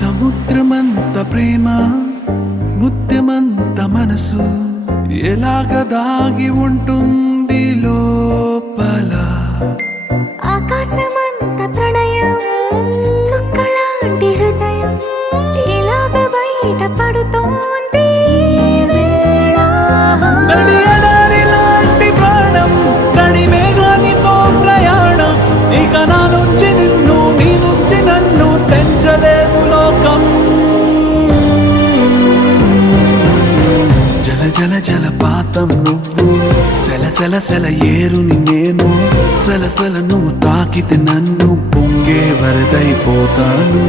సముద్రమంత ప్రేమ ముత్యమంత మనసు ఎలాగ దాగి ఉంటుంది లోపల. ఆకాశమంత ప్రణయం చుక్కలాంటి హృదయం ఇలాగ బయట పడుతోంది లాంటి ప్రాణం నడి మేఘానితో ప్రయాణం. ఇక నా నుంచి నిన్ను నీ నుంచి నన్ను తెంచలేదు లోకం. జల జల జలపాతం నువ్వు సెల సెల సెల ఏరుని నేను సలసల నువ్వు తాకితే నన్ను పొంగే వరదైపోతాను.